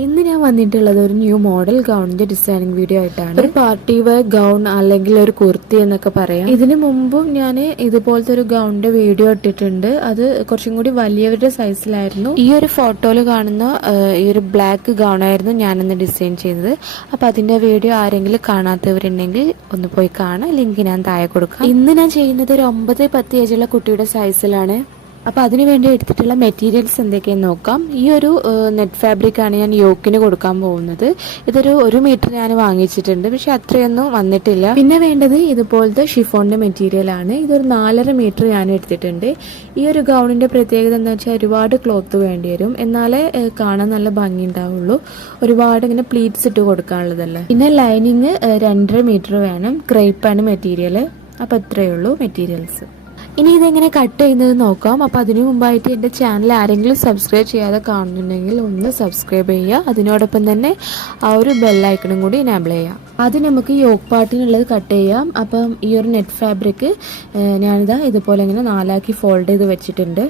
ഇന്ന് ഞാൻ വന്നിട്ടുള്ളത് ഒരു ന്യൂ മോഡൽ ഗൗണിന്റെ ഡിസൈനിങ് വീഡിയോ ആയിട്ടാണ്. ഒരു പാർട്ടി വെയർ ഗൗൺ അല്ലെങ്കിൽ ഒരു കുർത്തി എന്നൊക്കെ പറയാം. ഇതിനു മുമ്പും ഞാൻ ഇതുപോലത്തെ ഒരു ഗൗണിന്റെ വീഡിയോ ഇട്ടിട്ടുണ്ട്. അത് കുറച്ചും കൂടി വലിയവരുടെ സൈസിലായിരുന്നു. ഈ ഒരു ഫോട്ടോയിൽ കാണുന്ന ഈ ഒരു ബ്ലാക്ക് ഗൗൺ ആയിരുന്നു ഞാനിന്ന് ഡിസൈൻ ചെയ്തത്. അപ്പോൾ അതിന്റെ വീഡിയോ ആരെങ്കിലും കാണാത്തവരുണ്ടെങ്കിൽ ഒന്ന് പോയി കാണാം. ലിങ്ക് ഞാൻ താഴെ കൊടുക്കാം. ഇന്ന് ഞാൻ ചെയ്യുന്നത് ഒരു 9-10 ഏജുള്ള കുട്ടിയുടെ സൈസിലാണ്. അപ്പോൾ അതിനു വേണ്ടി എടുത്തിട്ടുള്ള മെറ്റീരിയൽസ് എന്തൊക്കെയെന്ന് നോക്കാം. ഈ ഒരു നെറ്റ് ഫാബ്രിക്കാണ് ഞാൻ യോക്കിന് കൊടുക്കാൻ പോകുന്നത്. ഇതൊരു 1 മീറ്റർ ഞാൻ വാങ്ങിച്ചിട്ടുണ്ട്, പക്ഷെ അത്രയൊന്നും വന്നിട്ടില്ല. പിന്നെ വേണ്ടത് ഇതുപോലത്തെ ഷിഫോണിന്റെ മെറ്റീരിയൽ ആണ്. ഇതൊരു 4.5 മീറ്റർ ഞാൻ എടുത്തിട്ടുണ്ട്. ഈ ഒരു ഗൗണിന്റെ പ്രത്യേകത എന്താ വെച്ചാൽ ഒരുപാട് ക്ലോത്ത് വേണ്ടി വരും, എന്നാലേ കാണാൻ നല്ല ഭംഗി ഉണ്ടാവുള്ളൂ. ഒരുപാട് ഇങ്ങനെ പ്ലീറ്റ്സ് ഇട്ട് കൊടുക്കാനുള്ളതല്ല. പിന്നെ ലൈനിങ് 2.5 മീറ്റർ വേണം. ക്രേപ്പാണ് മെറ്റീരിയൽ. അപ്പോൾ ഇത്രയേ ഉള്ളൂ മെറ്റീരിയൽസ്. ഇനി ഇതെങ്ങനെ കട്ട് ചെയ്യുന്നത് നോക്കാം. അപ്പോൾ അതിനു മുമ്പായിട്ട് എൻ്റെ ചാനൽ ആരെങ്കിലും സബ്സ്ക്രൈബ് ചെയ്യാതെ കാണുന്നുണ്ടെങ്കിൽ ഒന്ന് സബ്സ്ക്രൈബ് ചെയ്യുക. അതിനോടൊപ്പം തന്നെ ആ ഒരു ബെല്ലൈക്കണും കൂടി എനേബിൾ ചെയ്യാം. ആദ്യം നമുക്ക് യോക്ക് പാർട്ടിനുള്ളത് കട്ട് ചെയ്യാം. അപ്പം ഈ ഒരു നെറ്റ് ഫാബ്രിക് ഞാനിതാ ഇതുപോലെ ഇങ്ങനെ 4ആക്കി ഫോൾഡ് ചെയ്ത് വെച്ചിട്ടുണ്ട്.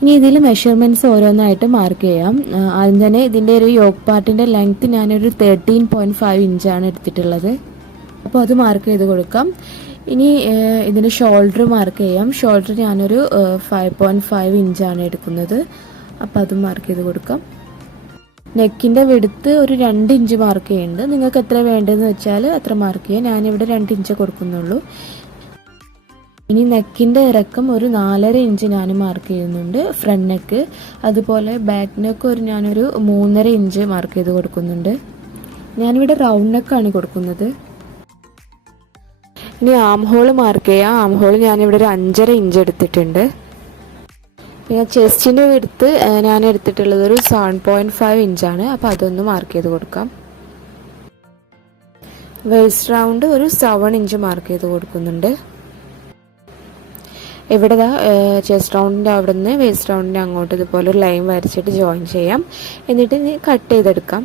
ഇനി ഇതിൽ മെഷർമെൻറ്റ്സ് ഓരോന്നായിട്ട് മാർക്ക് ചെയ്യാം. ആദ്യം തന്നെ ഇതിൻ്റെ ഒരു യോക്ക് പാർട്ടിൻ്റെ ലെങ്ത്ത് ഞാനൊരു 13.5 ഇഞ്ചാണ് എടുത്തിട്ടുള്ളത്. അപ്പോൾ അത് മാർക്ക് ചെയ്ത് കൊടുക്കാം. ഇനി ഇതിന് ഷോൾഡർ മാർക്ക് ചെയ്യാം. ഷോൾഡർ ഞാനൊരു 5.5 ഇഞ്ചാണ് എടുക്കുന്നത്. അപ്പോൾ അത് മാർക്ക് ചെയ്ത് കൊടുക്കാം. നെക്കിൻ്റെ വിടുത്ത് ഒരു 2 ഇഞ്ച് മാർക്ക് ചെയ്യുന്നുണ്ട്. നിങ്ങൾക്ക് എത്ര വേണ്ടതെന്ന് വെച്ചാൽ അത്ര മാർക്ക് ചെയ്യാം. ഞാനിവിടെ 2 ഇഞ്ച് കൊടുക്കുന്നുള്ളൂ. ഇനി നെക്കിൻ്റെ ഇറക്കം ഒരു 4.5 ഇഞ്ച് ഞാൻ മാർക്ക് ചെയ്യുന്നുണ്ട് ഫ്രണ്ട് നെക്ക്. അതുപോലെ ബാക്ക് നെക്ക് ഞാനൊരു 3.5 ഇഞ്ച് മാർക്ക് ചെയ്ത് കൊടുക്കുന്നുണ്ട്. ഞാനിവിടെ റൗണ്ട് നെക്കാണ് കൊടുക്കുന്നത്. ഇനി ആം ഹോൾ മാർക്ക് ചെയ്യാം. ആം ഹോൾ ഞാനിവിടെ ഒരു 5.5 ഇഞ്ച് എടുത്തിട്ടുണ്ട്. പിന്നെ ചെസ്റ്റിൻ്റെ വിടുത്ത് ഞാൻ എടുത്തിട്ടുള്ളത് ഒരു 7.5 ഇഞ്ചാണ്. അപ്പോൾ അതൊന്ന് മാർക്ക് ചെയ്ത് കൊടുക്കാം. വേസ്റ്റ് റൗണ്ട് ഒരു 7 ഇഞ്ച് മാർക്ക് ചെയ്ത് കൊടുക്കുന്നുണ്ട്. ഇവിടെ ചെസ്റ്റ് റൗണ്ടിൻ്റെ അവിടെ നിന്ന് വേസ്റ്റ് റൗണ്ടിൻ്റെ അങ്ങോട്ട് ഇതുപോലെ ഒരു ലൈൻ വരച്ചിട്ട് ജോയിൻ ചെയ്യാം. എന്നിട്ട് ഇനി കട്ട് ചെയ്തെടുക്കാം.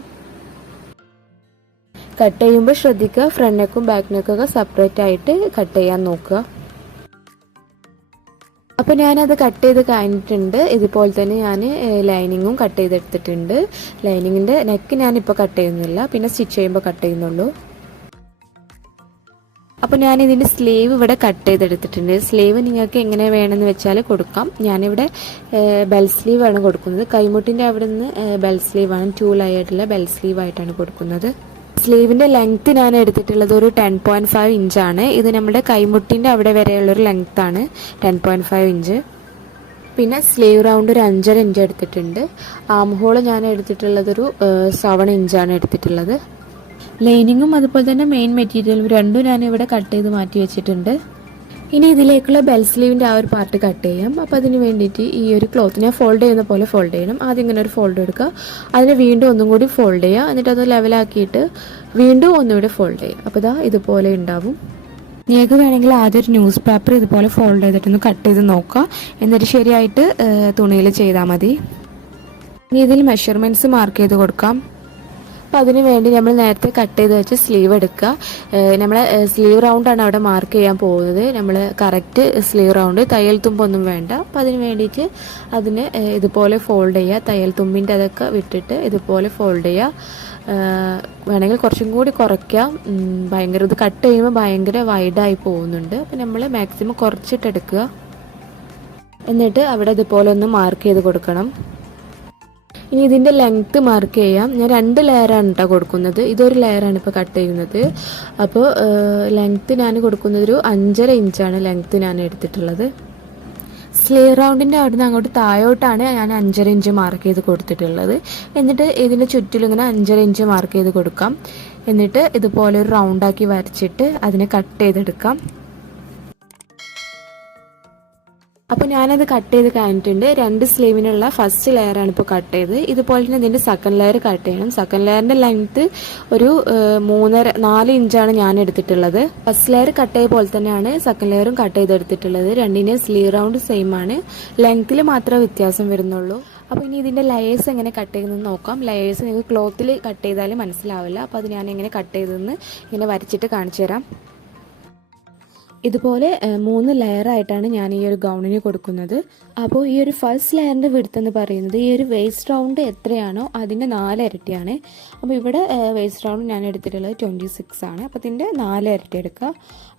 കട്ട് ചെയ്യുമ്പോൾ ശ്രദ്ധിക്കുക, ഫ്രണ്ട് നെക്കും ബാക്ക് നെക്കൊക്കെ സെപ്പറേറ്റ് ആയിട്ട് കട്ട് ചെയ്യാൻ നോക്കുക. അപ്പോൾ ഞാനത് കട്ട് ചെയ്ത് കഴിഞ്ഞിട്ടുണ്ട്. ഇതുപോലെ തന്നെ ഞാൻ ലൈനിങ്ങും കട്ട് ചെയ്തെടുത്തിട്ടുണ്ട്. ലൈനിങ്ങിൻ്റെ നെക്ക് ഞാനിപ്പോൾ കട്ട് ചെയ്യുന്നില്ല, പിന്നെ സ്റ്റിച്ച് ചെയ്യുമ്പോൾ കട്ട് ചെയ്യുന്നുള്ളൂ. അപ്പോൾ ഞാൻ ഇതിൻ്റെ സ്ലീവ് ഇവിടെ കട്ട് ചെയ്തെടുത്തിട്ടുണ്ട്. സ്ലീവ് നിങ്ങൾക്ക് എങ്ങനെ വേണമെന്ന് വെച്ചാൽ കൊടുക്കാം. ഞാനിവിടെ ബെൽ സ്ലീവാണ് കൊടുക്കുന്നത്. കൈമുട്ടിൻ്റെ അവിടെ നിന്ന് ബെൽ സ്ലീവാണ്, 2 ലെയർഡുള്ള ബെൽ സ്ലീവായിട്ടാണ് കൊടുക്കുന്നത്. സ്ലീവിൻ്റെ ലെങ്ത്ത് ഞാൻ എടുത്തിട്ടുള്ളത് ഒരു 10.5 ഇഞ്ചാണ്. ഇത് നമ്മുടെ കൈമുട്ടിൻ്റെ അവിടെ വരെയുള്ളൊരു ലെങ്ത്താണ് 10.5 ഇഞ്ച്. പിന്നെ സ്ലീവ് റൗണ്ട് ഒരു 5.5 ഇഞ്ച് എടുത്തിട്ടുണ്ട്. ആം ഹോൾ ഞാൻ എടുത്തിട്ടുള്ളതൊരു 7 ഇഞ്ചാണ് എടുത്തിട്ടുള്ളത്. ലൈനിങ്ങും അതുപോലെ തന്നെ മെയിൻ മെറ്റീരിയലും രണ്ടും ഞാനിവിടെ കട്ട് ചെയ്ത് മാറ്റി വെച്ചിട്ടുണ്ട്. ഇനി ഇതിലേക്കുള്ള ബെൽ സ്ലീവിൻ്റെ ആ ഒരു പാർട്ട് കട്ട് ചെയ്യാം. അപ്പോൾ അതിന് വേണ്ടിയിട്ട് ഈ ഒരു ക്ലോത്ത് ഞാൻ ഫോൾഡ് ചെയ്യുന്ന പോലെ ഫോൾഡ് ചെയ്യണം. ആദ്യം ഇങ്ങനെ ഒരു ഫോൾഡ് എടുക്കുക, അതിനെ വീണ്ടും ഒന്നും കൂടി ഫോൾഡ് ചെയ്യുക, എന്നിട്ട് അത് ലെവലാക്കിയിട്ട് വീണ്ടും ഒന്നുകൂടി ഫോൾഡ് ചെയ്യുക. അപ്പോൾ ഇതാ ഇതുപോലെ ഉണ്ടാവും. നിങ്ങൾക്ക് വേണമെങ്കിൽ ആദ്യം ഒരു ന്യൂസ് പേപ്പർ ഇതുപോലെ ഫോൾഡ് ചെയ്തിട്ടൊന്ന് കട്ട് ചെയ്ത് നോക്കുക. എന്നിട്ട് ശരിയായിട്ട് തുണിയിൽ ചെയ്താൽ മതി. ഇനി ഇതിൽ മെഷർമെൻറ്റ്സ് മാർക്ക് ചെയ്ത് കൊടുക്കാം. അപ്പോൾ അതിന് വേണ്ടി നമ്മൾ നേരത്തെ കട്ട് ചെയ്ത് വെച്ച് സ്ലീവ് എടുക്കുക. നമ്മൾ സ്ലീവ് റൗണ്ടാണ് അവിടെ മാർക്ക് ചെയ്യാൻ പോകുന്നത്. നമ്മൾ കറക്റ്റ് സ്ലീവ് റൗണ്ട്, തയ്യൽ തുമ്പൊന്നും വേണ്ട. അപ്പോൾ അതിന് വേണ്ടിയിട്ട് അതിന് ഇതുപോലെ ഫോൾഡ് ചെയ്യുക. തയ്യൽ തുമ്പിൻ്റെ അതൊക്കെ വിട്ടിട്ട് ഇതുപോലെ ഫോൾഡ് ചെയ്യുക. വേണമെങ്കിൽ കുറച്ചും കൂടി കുറയ്ക്കാം. ഭയങ്കര ഇത് കട്ട് ചെയ്യുമ്പോൾ ഭയങ്കര വൈഡായി പോകുന്നുണ്ട്. അപ്പോൾ നമ്മൾ മാക്സിമം കുറച്ചിട്ടെടുക്കുക. എന്നിട്ട് അവിടെ ഇതുപോലെ ഒന്ന് മാർക്ക് ചെയ്ത് കൊടുക്കണം. ഇനി ഇതിൻ്റെ ലെങ്ത്ത് മാർക്ക് ചെയ്യാം. ഞാൻ 2 ലെയറാണ് കേട്ടോ കൊടുക്കുന്നത്. ഇതൊരു ലെയറാണ് ഇപ്പോൾ കട്ട് ചെയ്യുന്നത്. അപ്പോൾ ലെങ്ത്ത് ഞാൻ കൊടുക്കുന്നത് ഒരു 5.5 ഇഞ്ചാണ് ലെങ്ത്ത് ഞാൻ എടുത്തിട്ടുള്ളത്. സ്ലീവ് റൗണ്ടിൻ്റെ അവിടെ നിന്ന് അങ്ങോട്ട് താഴോട്ടാണ് ഞാൻ 5.5 ഇഞ്ച് മാർക്ക് ചെയ്ത് കൊടുത്തിട്ടുള്ളത്. എന്നിട്ട് ഇതിൻ്റെ ചുറ്റിലും ഇങ്ങനെ 5.5 ഇഞ്ച് മാർക്ക് ചെയ്ത് കൊടുക്കാം. എന്നിട്ട് ഇതുപോലെ ഒരു റൗണ്ടാക്കി വരച്ചിട്ട് അതിനെ കട്ട് ചെയ്തെടുക്കാം. അപ്പോൾ ഞാനത് കട്ട് ചെയ്ത് കഴിഞ്ഞിട്ടുണ്ട്. 2 സ്ലീവിനുള്ള ഫസ്റ്റ് ലെയറാണ് ഇപ്പോൾ കട്ട് ചെയ്ത്. ഇതുപോലെ തന്നെ ഇതിൻ്റെ സെക്കൻഡ് ലെയർ കട്ട് ചെയ്യണം. സെക്കൻഡ് ലെയറിൻ്റെ ലെങ്ത്ത് ഒരു 3.5-4 ഇഞ്ചാണ് ഞാൻ എടുത്തിട്ടുള്ളത്. ഫസ്റ്റ് ലെയർ കട്ട് ചെയ്ത പോലെ തന്നെയാണ് സെക്കൻഡ് ലെയറും കട്ട് ചെയ്തെടുത്തിട്ടുള്ളത്. രണ്ടിൻ്റെയും സ്ലീവ് റൗണ്ട് സെയിം ആണ്, ലെങ്ത്തിൽ മാത്രമേ വ്യത്യാസം വരുന്നുള്ളൂ. അപ്പോൾ ഇനി ഇതിൻ്റെ ലെയേഴ്സ് എങ്ങനെ കട്ട് ചെയ്യുന്നതെന്ന് നോക്കാം. ലെയേഴ്സ് നിങ്ങൾക്ക് ക്ലോത്തിൽ കട്ട് ചെയ്താലും മനസ്സിലാവില്ല. അപ്പോൾ അത് ഞാൻ എങ്ങനെ കട്ട് ചെയ്തതെന്ന് ഇങ്ങനെ വരച്ചിട്ട് കാണിച്ചു തരാം. ഇതുപോലെ 3 ലെയറായിട്ടാണ് ഞാൻ ഈ ഒരു ഗൗണിന് കൊടുക്കുന്നത്. അപ്പോൾ ഈ ഒരു ഫസ്റ്റ് ലെയറിൻ്റെ വിഡ്ത്ത് എന്ന് പറയുന്നത് ഈ ഒരു വേസ്റ്റ് റൗണ്ട് എത്രയാണോ അതിൻ്റെ 4 ഇരട്ടിയാണ്. അപ്പോൾ ഇവിടെ വേസ്റ്റ് റൗണ്ട് ഞാൻ എടുത്തിട്ടുള്ളത് 26 ആണ്. അപ്പോൾ ഇതിൻ്റെ 4 ഇരട്ടി എടുക്കുക.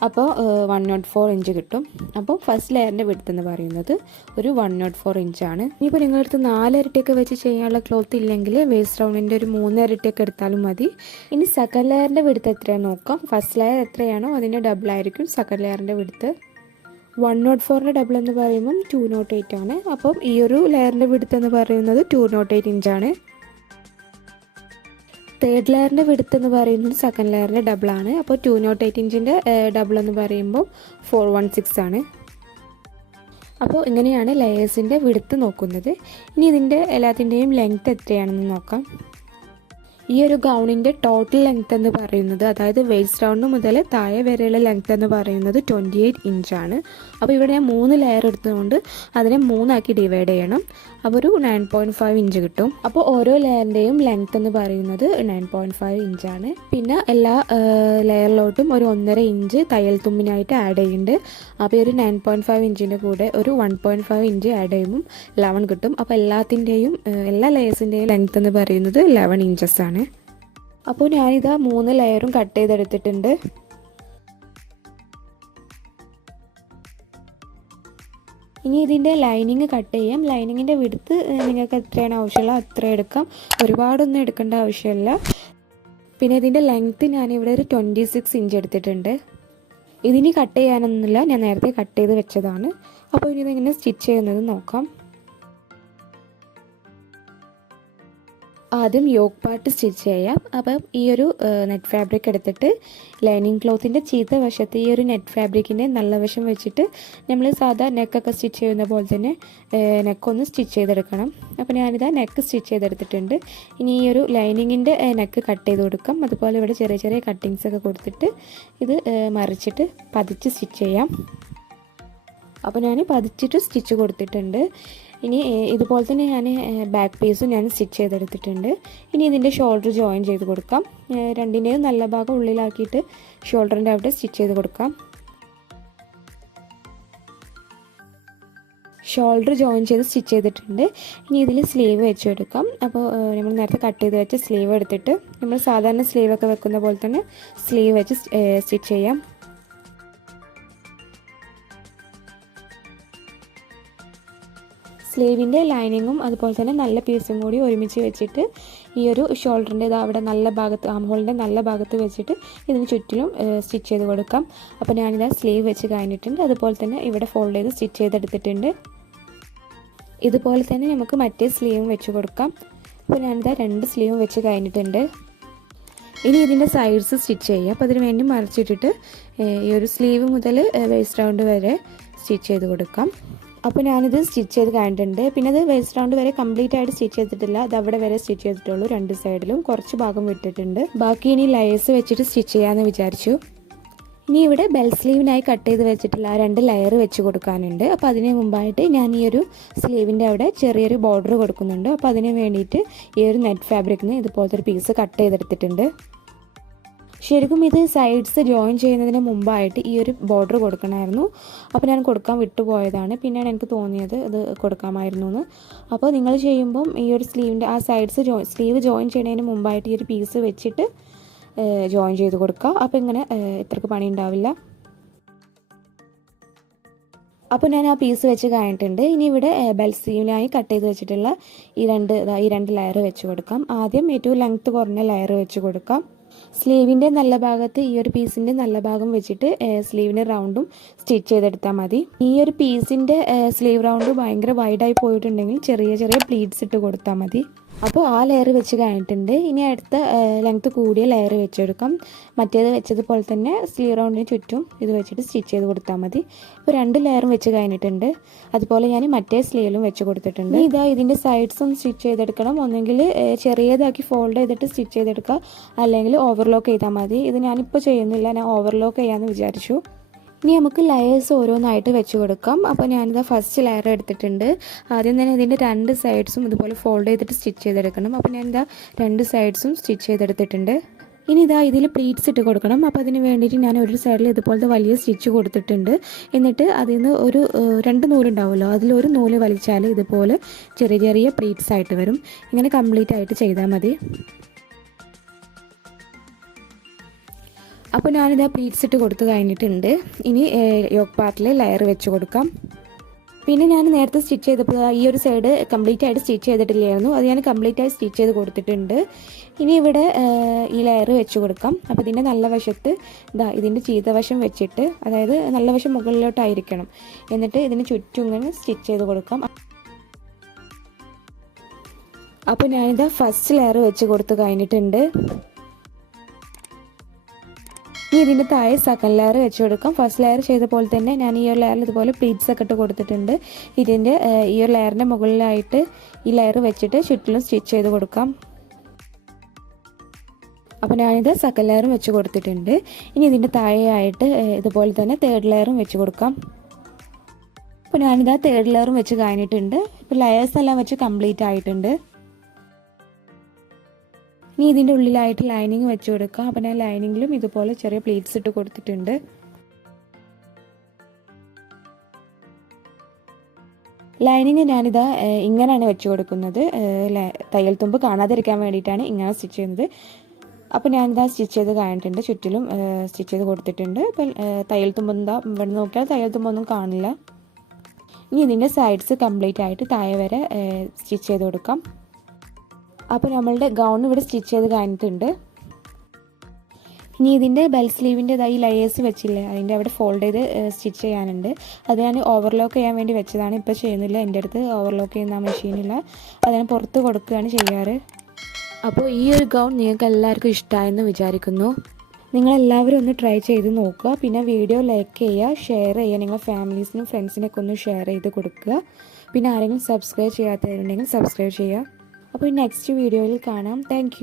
അപ്പോൾ 104 ഇഞ്ച് കിട്ടും. അപ്പോൾ ഫസ്റ്റ് ലെയറിൻ്റെ വിഡ്ത്ത് എന്ന് പറയുന്നത് ഒരു 104 ഇഞ്ചാണ്. ഇനിയിപ്പോൾ നിങ്ങളടുത്ത് 4 ഇരട്ടിയൊക്കെ വെച്ച് ചെയ്യാനുള്ള ക്ലോത്ത് ഇല്ലെങ്കിൽ വേസ്റ്റ് റൗണ്ടിൻ്റെ ഒരു 3 ഇരട്ടിയൊക്കെ എടുത്താലും മതി. ഇനി സെക്കൻഡ് ലെയറിൻ്റെ വിഡ്ത്ത് എത്രയാണെന്ന് നോക്കാം. ഫസ്റ്റ് ലെയർ എത്രയാണോ അതിൻ്റെ ഡബിൾ ആയിരിക്കും സെക്കൻഡ് ലെയറിൻ്റെ വിഡ്ത്ത്. 104ൻ്റെ ഡബിൾ എന്ന് പറയുമ്പം 208 ആണ്. അപ്പം ഈ ഒരു ലെയറിൻ്റെ വിഡ്ത്ത് എന്ന് പറയുന്നത് 208 ഇഞ്ചാണ്. തേർഡ് ലെയറിൻ്റെ വിഡ്ത്ത് എന്ന് പറയുന്നത് സെക്കൻഡ് ലെയറിൻ്റെ ഡബിളാണ്. അപ്പോൾ 208 ഇഞ്ചിൻ്റെ ഡബിൾ എന്ന് പറയുമ്പോൾ 416 ആണ്. അപ്പോൾ ഇങ്ങനെയാണ് ലെയേഴ്സിൻ്റെ വിഡ്ത്ത് നോക്കുന്നത്. ഇനി ഇതിൻ്റെ എല്ലാത്തിൻ്റെയും ലെങ്ത്ത് എത്രയാണെന്ന് നോക്കാം. ഈ ഒരു ഗൗണിൻ്റെ ടോട്ടൽ ലെങ്ത്ത് എന്ന് പറയുന്നത്, അതായത് വേസ്റ്റ് റൗണ്ട് മുതൽ താഴെ വരെയുള്ള ലെങ്ത്ത് എന്ന് പറയുന്നത് 28 ഇഞ്ചാണ്. അപ്പോൾ ഇവിടെ ഞാൻ 3 ലെയർ എടുത്തുകൊണ്ട് അതിനെ 3 ആക്കി ഡിവൈഡ് ചെയ്യണം. അപ്പോൾ ഒരു 9.5 ഇഞ്ച് കിട്ടും. അപ്പോൾ ഓരോ ലെയറിൻ്റെയും ലെങ്ത്ത് എന്ന് പറയുന്നത് 9.5 ഇഞ്ചാണ്. പിന്നെ എല്ലാ ലെയറിലോട്ടും ഒരു 1.5 ഇഞ്ച് തയ്യൽ തുമ്പിനായിട്ട് ആഡ് ചെയ്യുന്നുണ്ട്. അപ്പോൾ ഒരു 9.5 ഇഞ്ചിൻ്റെ കൂടെ ഒരു 1.5 ഇഞ്ച് ആഡ് ചെയ്യുമ്പം 11 കിട്ടും. അപ്പോൾ എല്ലാ ലെയേഴ്സിൻ്റെയും ലെങ്ത്ത് എന്ന് പറയുന്നത് 11 ഇഞ്ചസ് ആണ്. അപ്പോൾ ഞാനിതാ 3 ലെയറും കട്ട് ചെയ്തെടുത്തിട്ടുണ്ട്. ഇനി ഇതിൻ്റെ ലൈനിങ് കട്ട് ചെയ്യാം. ലൈനിങ്ങിൻ്റെ വിഡ്ത്ത് നിങ്ങൾക്ക് എത്രയാണ് ആവശ്യമുള്ളത് അത്ര എടുക്കാം. ഒരുപാടൊന്നും എടുക്കേണ്ട ആവശ്യമില്ല. പിന്നെ ഇതിൻ്റെ ലെങ്ത്ത് ഞാനിവിടെ ഒരു 26 ഇഞ്ച് എടുത്തിട്ടുണ്ട്. ഇതിനി കട്ട് ചെയ്യാനൊന്നുമില്ല, ഞാൻ നേരത്തെ കട്ട് ചെയ്ത് വെച്ചതാണ്. അപ്പോൾ ഇനി ഇതിങ്ങനെ സ്റ്റിച്ച് ചെയ്യുന്നത് നോക്കാം. ആദ്യം യോക്ക് പാർട്ട് സ്റ്റിച്ച് ചെയ്യാം. അപ്പം ഈ ഒരു നെറ്റ് ഫാബ്രിക് എടുത്തിട്ട് ലൈനിങ് ക്ലോത്തിൻ്റെ ചീത്ത വശത്ത് ഈ ഒരു നെറ്റ് ഫാബ്രിക്കിൻ്റെ നല്ല വശം വെച്ചിട്ട് നമ്മൾ സാധാ നെക്കൊക്കെ സ്റ്റിച്ച് ചെയ്യുന്ന പോലെ തന്നെ നെക്കൊന്ന് സ്റ്റിച്ച് ചെയ്തെടുക്കണം. അപ്പോൾ ഞാനിതാ നെക്ക് സ്റ്റിച്ച് ചെയ്തെടുത്തിട്ടുണ്ട്. ഇനി ഈ ഒരു ലൈനിങ്ങിൻ്റെ നെക്ക് കട്ട് ചെയ്ത് കൊടുക്കാം. അതുപോലെ ഇവിടെ ചെറിയ ചെറിയ കട്ടിങ്സ് ഒക്കെ കൊടുത്തിട്ട് ഇത് മറിച്ചിട്ട് പതിച്ച് സ്റ്റിച്ച് ചെയ്യാം. അപ്പോൾ ഞാൻ പതിച്ചിട്ട് സ്റ്റിച്ച് കൊടുത്തിട്ടുണ്ട്. ഇനി ഇതുപോലെ തന്നെ ഞാൻ ബാക്ക് പീസും ഞാൻ സ്റ്റിച്ച് ചെയ്തെടുത്തിട്ടുണ്ട്. ഇനി ഇതിൻ്റെ ഷോൾഡർ ജോയിൻ ചെയ്ത് കൊടുക്കാം. രണ്ടിൻ്റെയും നല്ല ഭാഗം ഉള്ളിലാക്കിയിട്ട് ഷോൾഡറിൻ്റെ അവിടെ സ്റ്റിച്ച് ചെയ്ത് കൊടുക്കാം. ഷോൾഡർ ജോയിൻ ചെയ്ത് സ്റ്റിച്ച് ചെയ്തിട്ടുണ്ട്. ഇനി ഇതിൽ സ്ലീവ് വെച്ച് കൊടുക്കാം. അപ്പോൾ നമ്മൾ നേരത്തെ കട്ട് ചെയ്ത് വെച്ച് സ്ലീവ് എടുത്തിട്ട് നമ്മൾ സാധാരണ സ്ലീവൊക്കെ വെക്കുന്ന പോലെ തന്നെ സ്ലീവ് വെച്ച് സ്റ്റിച്ച് ചെയ്യാം. സ്ലീവിൻ്റെ ലൈനിങ്ങും അതുപോലെ തന്നെ നല്ല പീസും കൂടി ഒരുമിച്ച് വെച്ചിട്ട് ഈ ഒരു ഷോൾഡറിൻ്റെ അവിടെ നല്ല ഭാഗത്ത് ആംഹോളിൻ്റെ നല്ല ഭാഗത്ത് വെച്ചിട്ട് ഇതിന് ചുറ്റിലും സ്റ്റിച്ച് ചെയ്ത് കൊടുക്കാം. അപ്പോൾ ഞാനിതാ സ്ലീവ് വെച്ച് കഴിഞ്ഞിട്ടുണ്ട്. അതുപോലെ തന്നെ ഇവിടെ ഫോൾഡ് ചെയ്ത് സ്റ്റിച്ച് ചെയ്തെടുത്തിട്ടുണ്ട്. ഇതുപോലെ തന്നെ നമുക്ക് മറ്റേ സ്ലീവും വെച്ച് കൊടുക്കാം. അപ്പോൾ ഞാനിതാ 2 സ്ലീവും വെച്ച് കഴിഞ്ഞിട്ടുണ്ട്. ഇനി ഇതിൻ്റെ സൈഡ്സ് സ്റ്റിച്ച് ചെയ്യാം. അപ്പോൾ അതിന് വേണ്ടി മറിച്ചിട്ടിട്ട് ഈ ഒരു സ്ലീവ് മുതൽ വേസ്റ്റ് റൗണ്ട് വരെ സ്റ്റിച്ച് ചെയ്ത് കൊടുക്കാം. അപ്പോൾ ഞാനിത് സ്റ്റിച്ച് ചെയ്ത് കഴിഞ്ഞിട്ടുണ്ട്. പിന്നെ അത് വേസ്റ്റ് റൗണ്ട് വരെ കംപ്ലീറ്റ് ആയിട്ട് സ്റ്റിച്ച് ചെയ്തിട്ടില്ല. അത് അവിടെ വരെ സ്റ്റിച്ച് ചെയ്തിട്ടുള്ളൂ. 2 സൈഡിലും കുറച്ച് ഭാഗം വിട്ടിട്ടുണ്ട്. ബാക്കി ഇനി ലെയേഴ്സ് വെച്ചിട്ട് സ്റ്റിച്ച് ചെയ്യാമെന്ന് വിചാരിച്ചു. ഇനി ഇവിടെ ബെൽ സ്ലീവിനായി കട്ട് ചെയ്ത് വെച്ചിട്ടുള്ള 2 ലെയർ വെച്ച് കൊടുക്കാനുണ്ട്. അപ്പോൾ അതിന് മുമ്പായിട്ട് ഞാൻ ഈ ഒരു സ്ലീവിൻ്റെ അവിടെ ചെറിയൊരു ബോർഡർ കൊടുക്കുന്നുണ്ട്. അപ്പോൾ അതിന് വേണ്ടിയിട്ട് ഈ ഒരു നെറ്റ് ഫാബ്രിക്കിന് ഇതുപോലത്തെ ഒരു പീസ് കട്ട് ചെയ്തെടുത്തിട്ടുണ്ട്. ശരിക്കും ഇത് സൈഡ്സ് ജോയിൻ ചെയ്യുന്നതിന് മുമ്പായിട്ട് ഈ ഒരു ബോർഡർ കൊടുക്കണമായിരുന്നു. അപ്പോൾ ഞാൻ കൊടുക്കാൻ വിട്ടുപോയതാണ്. പിന്നെയാണ് എനിക്ക് തോന്നിയത് ഇത് കൊടുക്കാമായിരുന്നു എന്ന്. അപ്പോൾ നിങ്ങൾ ചെയ്യുമ്പം ഈ ഒരു സ്ലീവിൻ്റെ ആ സ്ലീവ് ജോയിൻ ചെയ്യുന്നതിന് മുമ്പായിട്ട് ഈ ഒരു പീസ് വെച്ചിട്ട് ജോയിൻ ചെയ്ത് കൊടുക്കുക. അപ്പോൾ ഇങ്ങനെ ഇത്രക്ക് പണി ഉണ്ടാവില്ല. അപ്പോൾ ഞാൻ ആ പീസ് വെച്ച് കഴിഞ്ഞിട്ടുണ്ട്. ഇനി ഇവിടെ ബെൽ സ്ലീവിനായി കട്ട് ചെയ്ത് വെച്ചിട്ടുള്ള ഈ രണ്ട് ലെയർ വെച്ച് കൊടുക്കാം. ആദ്യം ഏറ്റവും ലെങ്ത്ത് കുറഞ്ഞ ലെയർ വെച്ച് കൊടുക്കാം. സ്ലീവിൻ്റെ നല്ല ഭാഗത്ത് ഈ ഒരു പീസിൻ്റെ നല്ല ഭാഗം വെച്ചിട്ട് സ്ലീവിൻ്റെ റൗണ്ടും സ്റ്റിച്ച് ചെയ്തെടുത്താൽ മതി. ഈ ഒരു പീസിൻ്റെ സ്ലീവ് റൗണ്ട് ഭയങ്കര വൈഡായി പോയിട്ടുണ്ടെങ്കിൽ ചെറിയ ചെറിയ പ്ലീറ്റ്സ് ഇട്ട് കൊടുത്താൽ മതി. അപ്പോൾ ആ ലെയർ വെച്ച് കഴിഞ്ഞിട്ടുണ്ട്. ഇനി അടുത്ത ലെങ്ത്ത് കൂടിയ ലെയർ വെച്ചെടുക്കാം. മറ്റേത് വെച്ചതുപോലെ തന്നെ സ്ലീവ് റൗണ്ടിന് ചുറ്റും ഇത് വെച്ചിട്ട് സ്റ്റിച്ച് ചെയ്ത് കൊടുത്താൽ മതി. ഇപ്പോൾ 2 ലെയറും വെച്ച് കഴിഞ്ഞിട്ടുണ്ട്. അതുപോലെ ഞാൻ മറ്റേ സ്ലീവിലും വെച്ച് കൊടുത്തിട്ടുണ്ട്. ഇതാ ഇതിൻ്റെ സൈഡ്സും സ്റ്റിച്ച് ചെയ്തെടുക്കണം. ഒന്നെങ്കിൽ ചെറിയതാക്കി ഫോൾഡ് ചെയ്തിട്ട് സ്റ്റിച്ച് ചെയ്തെടുക്കുക, അല്ലെങ്കിൽ ഓവർലോക്ക് ചെയ്താൽ മതി. ഇത് ഞാനിപ്പോൾ ചെയ്യുന്നില്ല, ഞാൻ ഓവർലോക്ക് ചെയ്യാമെന്ന് വിചാരിച്ചു. ഇനി നമുക്ക് ലെയേഴ്സ് ഓരോന്നായിട്ട് വെച്ച് കൊടുക്കാം. അപ്പോൾ ഞാനിതാ ഫസ്റ്റ് ലെയർ എടുത്തിട്ടുണ്ട്. ആദ്യം തന്നെ ഇതിൻ്റെ 2 സൈഡ്സും ഇതുപോലെ ഫോൾഡ് ചെയ്തിട്ട് സ്റ്റിച്ച് ചെയ്തെടുക്കണം. അപ്പോൾ ഞാനിതാ 2 സൈഡ്സും സ്റ്റിച്ച് ചെയ്തെടുത്തിട്ടുണ്ട്. ഇനി ഇതാ ഇതിൽ പ്ലീറ്റ്സ് ഇട്ട് കൊടുക്കണം. അപ്പോൾ അതിന് വേണ്ടിയിട്ട് ഞാൻ ഒരു സൈഡിൽ ഇതുപോലത്തെ വലിയ സ്റ്റിച്ച് കൊടുത്തിട്ടുണ്ട്. എന്നിട്ട് അതിൽ നിന്ന് ഒരു 2 നൂലുണ്ടാവുമല്ലോ, അതിലൊരു നൂല് വലിച്ചാൽ ഇതുപോലെ ചെറിയ ചെറിയ പ്ലീറ്റ്സ് ആയിട്ട് വരും. ഇങ്ങനെ കംപ്ലീറ്റ് ആയിട്ട് ചെയ്താൽ മതി. അപ്പോൾ ഞാനിതാ പ്ലീറ്റ്സ് ഇട്ട് കൊടുത്ത് കഴിഞ്ഞിട്ടുണ്ട്. ഇനി യോക്ക് പാർട്ടിൽ ലെയർ വെച്ച് കൊടുക്കാം. പിന്നെ ഞാൻ നേരത്തെ സ്റ്റിച്ച് ചെയ്തപ്പോൾ ഈ ഒരു സൈഡ് കംപ്ലീറ്റ് ആയിട്ട് സ്റ്റിച്ച് ചെയ്തിട്ടില്ലായിരുന്നു, അത് ഞാൻ കംപ്ലീറ്റ് ആയി സ്റ്റിച്ച് ചെയ്ത് കൊടുത്തിട്ടുണ്ട്. ഇനി ഇവിടെ ഈ ലെയർ വെച്ച് കൊടുക്കാം. അപ്പോൾ ഇതിൻ്റെ നല്ല വശത്ത് ഇതിൻ്റെ ചീത്ത വശം വെച്ചിട്ട്, അതായത് നല്ല വശം മുകളിലോട്ടായിരിക്കണം, എന്നിട്ട് ഇതിന് ചുറ്റും ഇങ്ങനെ സ്റ്റിച്ച് ചെയ്ത് കൊടുക്കാം. അപ്പോൾ ഞാനിതാ ഫസ്റ്റ് ലെയർ വെച്ച് കൊടുത്ത് കഴിഞ്ഞിട്ടുണ്ട്. ഇനി ഇതിൻ്റെ താഴെ സെക്കൻഡ് ലെയർ വെച്ച് കൊടുക്കാം. ഫസ്റ്റ് ലെയർ ചെയ്ത പോലെ തന്നെ ഞാൻ ഈ ഒരു ലെയറിൽ ഇതുപോലെ പ്ലീറ്റ്സ് ഒക്കെ ഇട്ട് കൊടുത്തിട്ടുണ്ട്. ഇതിൻ്റെ ഈ ഒരു ലെയറിൻ്റെ മുകളിലായിട്ട് ഈ ലെയർ വെച്ചിട്ട് ചുറ്റിലും സ്റ്റിച്ച് ചെയ്ത് കൊടുക്കാം. അപ്പോൾ ഞാനിത് സെക്കൻഡ് ലെയറും വെച്ച് കൊടുത്തിട്ടുണ്ട്. ഇനി ഇതിൻ്റെ താഴെയായിട്ട് ഇതുപോലെ തന്നെ തേർഡ് ലെയറും വെച്ച് കൊടുക്കാം. അപ്പോൾ ഞാനിത് തേർഡ് ലെയറും വെച്ച് കഴിഞ്ഞിട്ടുണ്ട്. ഇപ്പോൾ ലെയേഴ്സ് എല്ലാം വെച്ച് കംപ്ലീറ്റ് ആയിട്ടുണ്ട്. ഇനി ഇതിൻ്റെ ഉള്ളിലായിട്ട് ലൈനിങ് വെച്ച് കൊടുക്കാം. അപ്പോൾ ഞാൻ ലൈനിങ്ങിലും ഇതുപോലെ ചെറിയ പ്ലീറ്റ്സ് ഇട്ട് കൊടുത്തിട്ടുണ്ട്. ലൈനിങ് ഞാനിതാ ഇങ്ങനെയാണ് വെച്ച് കൊടുക്കുന്നത്. തയ്യൽ തുമ്പ് കാണാതിരിക്കാൻ വേണ്ടിയിട്ടാണ് ഇങ്ങനെ സ്റ്റിച്ച് ചെയ്യുന്നത്. അപ്പോൾ ഞാനിതാ സ്റ്റിച്ച് ചെയ്ത് കഴിഞ്ഞിട്ടുണ്ട്, ചുറ്റിലും സ്റ്റിച്ച് ചെയ്ത് കൊടുത്തിട്ടുണ്ട്. അപ്പോൾ തയ്യൽ തുമ്പെന്താ ഇവിടെ നോക്കിയാൽ തയ്യൽ തുമ്പൊന്നും കാണില്ല. ഇനി ഇതിൻ്റെ സൈഡ്സ് കംപ്ലീറ്റ് ആയിട്ട് താഴെ വരെ സ്റ്റിച്ച് ചെയ്ത് കൊടുക്കാം. അപ്പോൾ നമ്മളുടെ ഗൗൺ ഇവിടെ സ്റ്റിച്ച് ചെയ്ത് കഴിഞ്ഞിട്ടുണ്ട്. ഇനി ഇതിൻ്റെ ബെൽ സ്ലീവിൻ്റെ ഈ ലെയേഴ്സ് വെച്ചില്ലേ, അതിൻ്റെ അവിടെ ഫോൾഡ് ചെയ്ത് സ്റ്റിച്ച് ചെയ്യാനുണ്ട്. അത് ഞാൻ ഓവർലോക്ക് ചെയ്യാൻ വേണ്ടി വെച്ചതാണ്, ഇപ്പോൾ ചെയ്യുന്നില്ല. എൻ്റെ അടുത്ത് ഓവർലോക്ക് ചെയ്യുന്ന മെഷീനില്ല, അത് ഞാൻ പുറത്ത് കൊടുക്കുകയാണ് ചെയ്യാറ്. അപ്പോൾ ഈ ഒരു ഗൗൺ നിങ്ങൾക്ക് എല്ലാവർക്കും ഇഷ്ടമായെന്ന് വിചാരിക്കുന്നു. നിങ്ങളെല്ലാവരും ഒന്ന് ട്രൈ ചെയ്ത് നോക്കുക. പിന്നെ വീഡിയോ ലൈക്ക് ചെയ്യുക, ഷെയർ ചെയ്യുക, നിങ്ങളുടെ ഫാമിലീസിനും ഫ്രണ്ട്സിനൊക്കെ ഒന്ന് ഷെയർ ചെയ്ത് കൊടുക്കുക. പിന്നെ ആരെങ്കിലും സബ്സ്ക്രൈബ് ചെയ്യാത്തവരുണ്ടെങ്കിൽ സബ്സ്ക്രൈബ് ചെയ്യുക. അപ്പോൾ നെക്സ്റ്റ് വീഡിയോയിൽ കാണാം. താങ്ക്